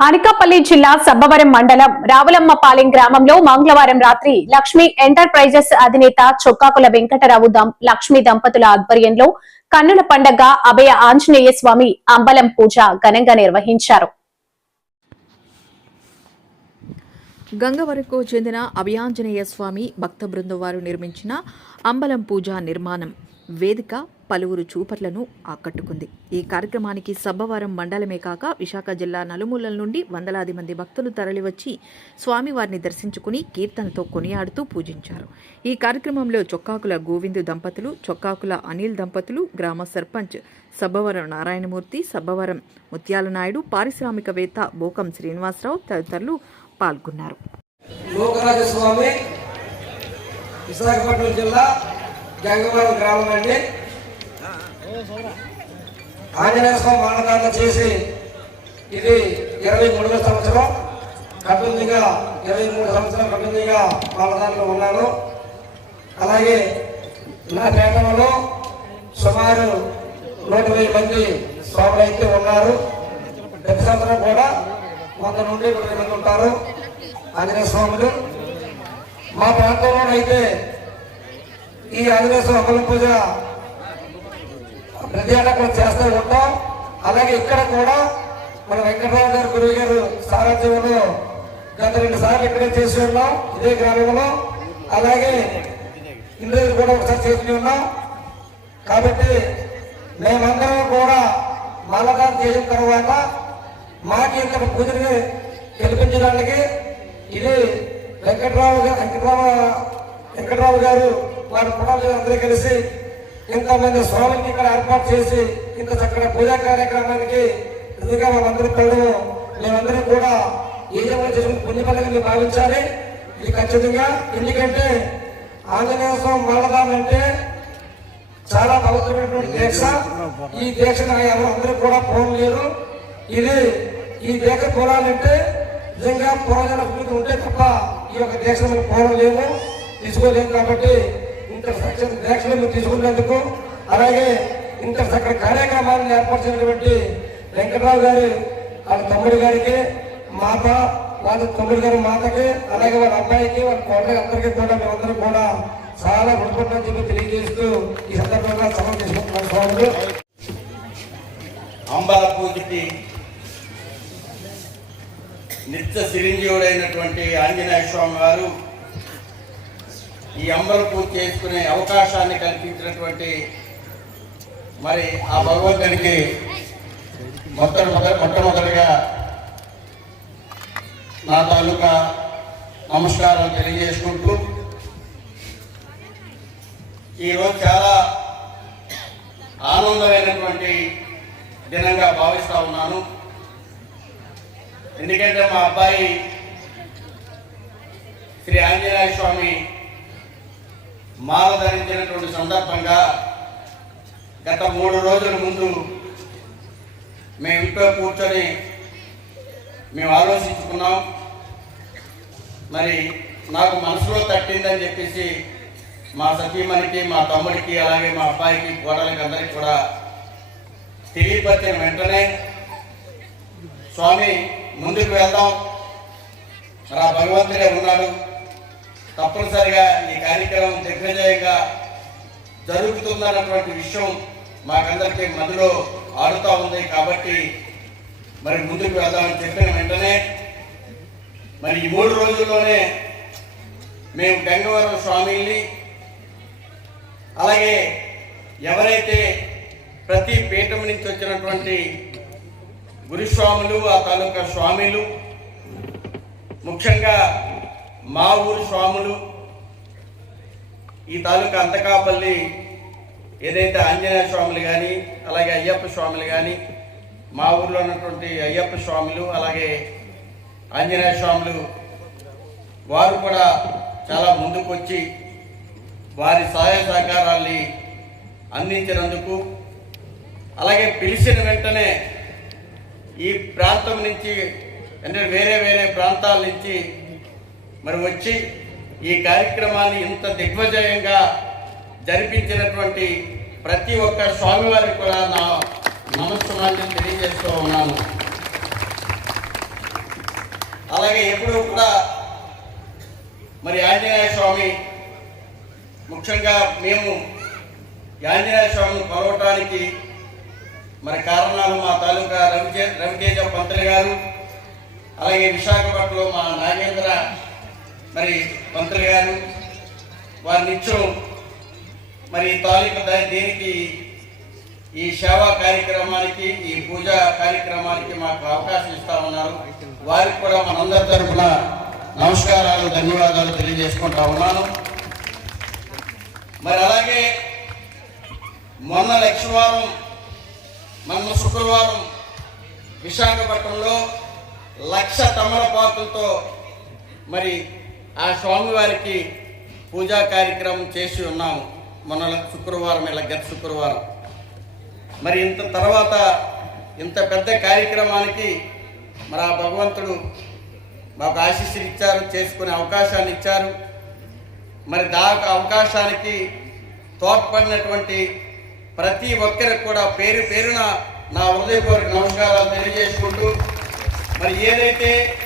అనకాపల్లి జిల్లా సబ్బవరం మండలం రావులమ్మపాలెం గ్రామంలో మంగళవారం రాత్రి లక్ష్మీ ఎంటర్ప్రైజెస్ అధినేత చొక్కాకుల వెంకటరావు దం- లక్ష్మీ దంపతుల ఆధ్వర్యంలో కన్నుల పండగ అభయ ఆంజనేయ స్వామి అంబలం పూజ ఘనంగా నిర్వహించారు. గంగవరకు చెందిన అభయాంజనేయ స్వామి భక్త బృందం వారు నిర్మించిన అంబలం పూజ నిర్మాణం వేదిక పలువురు చూపర్లను ఆకట్టుకుంది. ఈ కార్యక్రమానికి సబ్బవరం మండలమే కాక విశాఖ జిల్లా నలుమూలల నుండి వందలాది మంది భక్తులు తరలివచ్చి స్వామివారిని దర్శించుకుని కీర్తనతో కొనియాడుతూ పూజించారు. ఈ కార్యక్రమంలో చొక్కాకుల గోవిందు దంపతులు చొక్కాకుల అనిల్ దంపతులు గ్రామ సర్పంచ్ సబ్బవరం నారాయణమూర్తి సబ్బవరం ముత్యాల నాయుడు పారిశ్రామికవేత్త బోకం శ్రీనివాసరావు తదితరులు పాల్గొన్నారు. విశాఖపట్నం జిల్లా గంగవరం గ్రామం అండి. ఆంజనేయ స్వామి మానదాన చేసి ఇది ఇరవై మూడవ సంవత్సరం. కఠినంగా ఇరవై మూడు సంవత్సరం కఠినంగా మానదానంలో ఉన్నాను. అలాగే నా పేటలో సుమారు నూట వెయ్యి మంది స్వాములు అయితే ఉన్నారు. ప్రతి సంవత్సరం కూడా వంద నుండి నూట మంది ఉంటారు ఆంజనేయ స్వాములు. మా ప్రాంతంలోనైతే ఈ ఆంజనేయ స్వామి పూజ ప్రతి ఏటా కూడా చేస్తూ ఉంటాం. అలాగే ఇక్కడ కూడా మన వెంకటరావు గారు గురువు గారు సారథ్యంలో గత రెండు సార్లు ఇక్కడే చేసి ఉన్నాం ఇదే గ్రామంలో. అలాగే ఇందులో కూడా ఒకసారి చేసి ఉన్నాం. కాబట్టి మేమందరం కూడా మాలదానం చేసిన తర్వాత మాకు ఇంత పూజని గెలిపించడానికి ఇది వెంకట్రావు గారు వెంకటరావు వెంకట్రావు గారు వారి కుటుంబాలు అందరూ కలిసి ఇంతమంది స్వామికి ఇక్కడ ఏర్పాటు చేసి ఇంత చక్కటి పూజా కార్యక్రమానికి నిజంగా మేమందరి పిల్లలు మేమందరం కూడా ఏ చేసిన పుణ్య ఫలంగా భావించాలి. ఇది ఖచ్చితంగా. ఎందుకంటే ఆంజనేయ స్వామి మాలదానం చాలా పవిత్రమైనటువంటి దీక్ష. ఈ దీక్ష ఎవరు అందరూ కూడా పోలేరు ఇది ఈ దీక్ష పోరాలంటే నిజంగా పురాజన ఉంటే తప్ప ఈ యొక్క దీక్ష మనం పోవలేము తీసుకోలేము కాబట్టి ఇంత చక్కటి తీసుకున్నందుకు అలాగే ఇంత చక్కటి కార్యక్రమాలను ఏర్పరిచినటువంటి వెంకటరావు గారి వాళ్ళ తమ్ముడి గారికి మాత వాళ్ళ తమ్ముడి గారి మాతకి అలాగే వాళ్ళ అబ్బాయికి వాళ్ళ కోడలి అందరికీ కూడా మేమందరం కూడా చాలా గుర్తుపట్టని చెప్పి తెలియజేస్తూ ఈ సందర్భంగా సభ చేసుకుంటున్నాం స్వాములు. అంబల పూజకి నిత్య చిరంజీవుడైనటువంటి ఆంజనేయ స్వామి వారు ఈ అంబల పూజ చేసుకునే అవకాశాన్ని కల్పించినటువంటి మరి ఆ భగవంతునికి మొత్తం మొట్టమొదటిగా నా తాలూకా నమస్కారం తెలియజేసుకుంటూ ఈరోజు చాలా ఆనందమైనటువంటి దినంగా భావిస్తూ ఉన్నాను. ఎందుకంటే మా అబ్బాయి శ్రీ ఆంజనేయ స్వామి మాల ధరించినటువంటి సందర్భంగా గత మూడు రోజుల ముందు మేము ఇంట్లో కూర్చొని మేము ఆలోచించుకున్నాం. మరి నాకు మనసులో తట్టిందని చెప్పేసి మా సతీమణికి మా తమ్ముడికి అలాగే మా అబ్బాయికి కోడలికి అందరికి కూడా తెలియపరిచిన వెంటనే స్వామి ముందుకు వెళ్దాం. మరి భగవంతుడే ఉన్నాడు. తప్పనిసరిగా ఈ కార్యక్రమం దిగ్విజయంగా జరుగుతుందన్నటువంటి విషయం మాకందరికీ మధ్యలో ఆడుతూ ఉంది కాబట్టి మరి ముందుకు వెళ్దామని చెప్పిన వెంటనే మరి ఈ మూడు రోజుల్లోనే మేము గంగవరం స్వామిని అలాగే ఎవరైతే ప్రతి పీఠం నుంచి వచ్చినటువంటి గురుస్వాములు ఆ తాలూకా స్వామిలు ముఖ్యంగా మా ఊరు స్వాములు ఈ తాలూకా అంతకాపల్లి ఏదైతే ఆంజనేయ స్వాములు కానీ అలాగే అయ్యప్ప స్వాములు కానీ మా ఊర్లో ఉన్నటువంటి అయ్యప్ప స్వాములు అలాగే ఆంజనేయ స్వాములు వారు కూడా చాలా ముందుకొచ్చి వారి సహాయ సహకారాల్ని అందించినందుకు అలాగే పిలిచిన వెంటనే ఈ ప్రాంతం నుంచి అంటే వేరే వేరే ప్రాంతాల నుంచి మరి వచ్చి ఈ కార్యక్రమాన్ని ఇంత దిగ్విజయంగా జరిపించినటువంటి ప్రతి ఒక్క స్వామివారికి కూడా నా నమస్కారాన్ని తెలియజేస్తూ ఉన్నాను. అలాగే ఎప్పుడూ కూడా మరి ఆంజనేయ స్వామి ముఖ్యంగా మేము ఆంజనేయ స్వామిని కొలవటానికి మరి కారణాలు మా తాలూకా రవితే రవితేజ పంతులు గారు అలాగే విశాఖపట్నంలో మా నాగేంద్ర మరి పంతులు గారు వారి నిత్యం మరి ఈ తాలూకా దా- ఈ సేవా కార్యక్రమానికి ఈ పూజా కార్యక్రమానికి మాకు అవకాశం ఇస్తా ఉన్నారు. వారికి కూడా మనందరి తరఫున నమస్కారాలు ధన్యవాదాలు తెలియజేసుకుంటా ఉన్నాను. మరి అలాగే మొన్న లక్షవారం మొన్న శుక్రవారం విశాఖపట్నంలో లక్ష తమలపాకులతో మరి ఆ స్వామివారికి పూజా కార్యక్రమం చేసి ఉన్నాము మొన్న శుక్రవారం ఇలా గత శుక్రవారం. మరి ఇంత తర్వాత ఇంత పెద్ద కార్యక్రమానికి మరి ఆ భగవంతుడు మాకు ఆశీస్సులు ఇచ్చారు చేసుకునే అవకాశాన్ని ఇచ్చారు. మరి దా అవకాశానికి తోడ్పడినటువంటి ప్రతి ఒక్కరికి కూడా పేరు పేరున నా హృదయపూర్వక నమస్కారాలు తెలియజేసుకుంటూ మరి ఏదైతే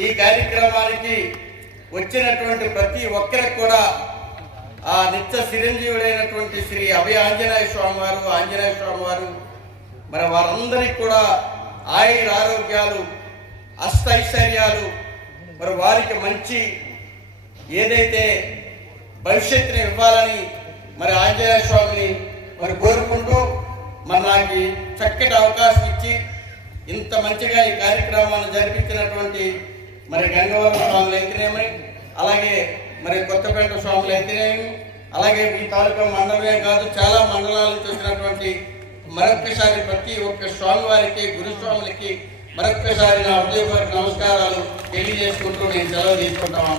ఈ కార్యక్రమానికి వచ్చినటువంటి ప్రతి ఒక్కరికి కూడా ఆ నిత్య చిరంజీవుడైనటువంటి శ్రీ అభయ ఆంజనేయ స్వామి వారు ఆంజనేయ స్వామి వారు మరి వారందరికీ కూడా ఆయుర ఆరోగ్యాలు అష్టైశ్వర్యాలు మరి వారికి మంచి ఏదైతే భవిష్యత్తుని ఇవ్వాలని మరి ఆంజనేయ స్వామిని మరి కోరుకుంటూ మరి నాకు చక్కటి అవకాశం ఇచ్చి ఇంత మంచిగా ఈ కార్యక్రమాన్ని జరిపించినటువంటి మరి గంగవరం స్వాములు అయితేనేమి అలాగే మరి కొత్తపేట స్వాములు అయితేనేమి అలాగే ఈ తాలూకా మండలమే కాదు చాలా మండలాల నుంచి వచ్చినటువంటి మరొక్కసారి ప్రతి ఒక్క స్వామి వారికి గురుస్వాములకి మరొక్కసారి నా హృదయపూర్వక నమస్కారాలు తెలియజేసుకుంటూ నేను సెలవు తీసుకుంటాము